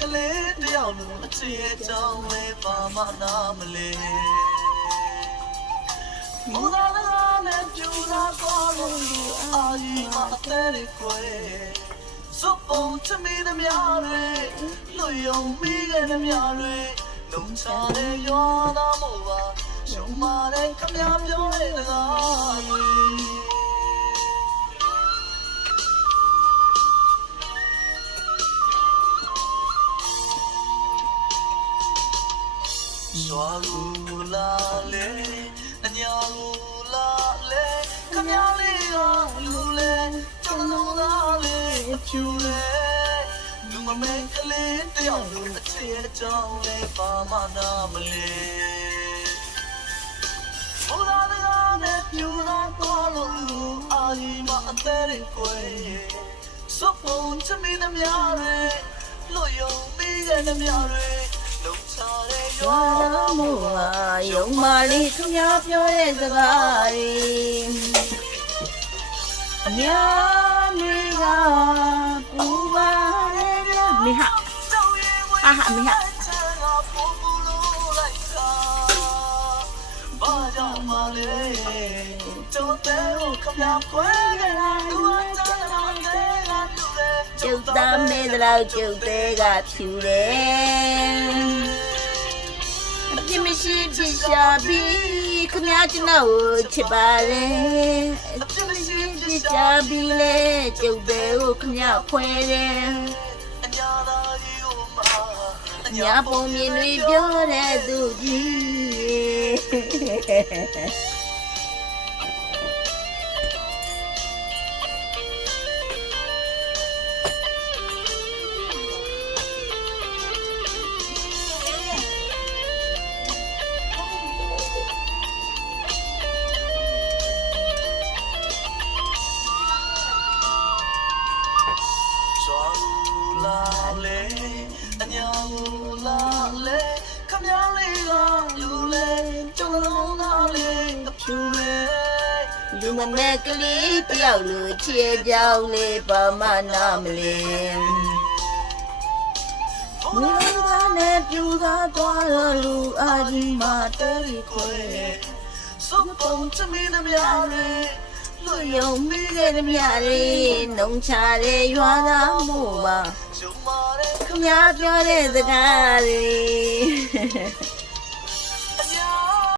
ကလေးတယောက်လုံးအချစ်ရဲ့ကြောင်းလေးပါမနာမလေးမူသားနဲ့ပြူသာကောလို့အာကြီးမအသေးလေးခွဲစုပ်ပုံချမီးသမျှတွေလူယုံမိခဲ့သမျှတွေလုံချတဲ့ရွာသားမို့ပါရှုံးမာတဲ့ခမပြောတဲ့စကားတွေရွာလူလာလေအညာလူလာလေခမလေးကလူလေကျုံလုံးသားလေးဖြူလေလူမမဲကလေးတယောက်လုံးအချစ်ရဲ့ကြောင်းလေးပါမနာမလေးဘုရားတရားနဲ့ပြူလာတော့လို့အာကြီးမအသေးလေးခွဲစုပ်ပုံချမင်းသမျှတွေလွတ်ယုံပြီးတဲ့သမျှတွေရွာသားမို့ဟာယုံမာလေးသူများပြောတဲ့စကားတွေအများတွေကပူပါလေမေဟာဟာမေဟာဘာကြောင့်မလဲကျုပ်တဲ့ခမခွဲကြလားလူအချမ်းသာတဲ့ကလူလေကျုပ်သားမဲတော့ကျုပ်တဲ့ကဖြူတယ်ပြမရှိပြရှာပြီးခမကျွန်တော်ချစ်ပါလေပြမရှိပြရှာပြီးလေကျုပ်တဲ့ကိုခမဖွဲတယ်အညာသာကြီးကိုမညာပုံမြင်တွေပြောတဲ့သူကြီးအညာလာလေခမလေးကလူလေကျုံလုံးသားလေးအဖြူလေလူမမဲကလေးတယောက်လိုချေကြောင်လေးပါမနာမလေးမူသားနဲ့ပြူသားသွားတော့လူအာကြီးမတဲရီခွဲစုပ်ပုံချမင်းသမျှတွေလူယုံမိတဲ့သမျှတွေနှုံချတဲ့ရွာသားမို့ပါရှုံးမာတဲ့ခမပြောတဲ့စကားတွေ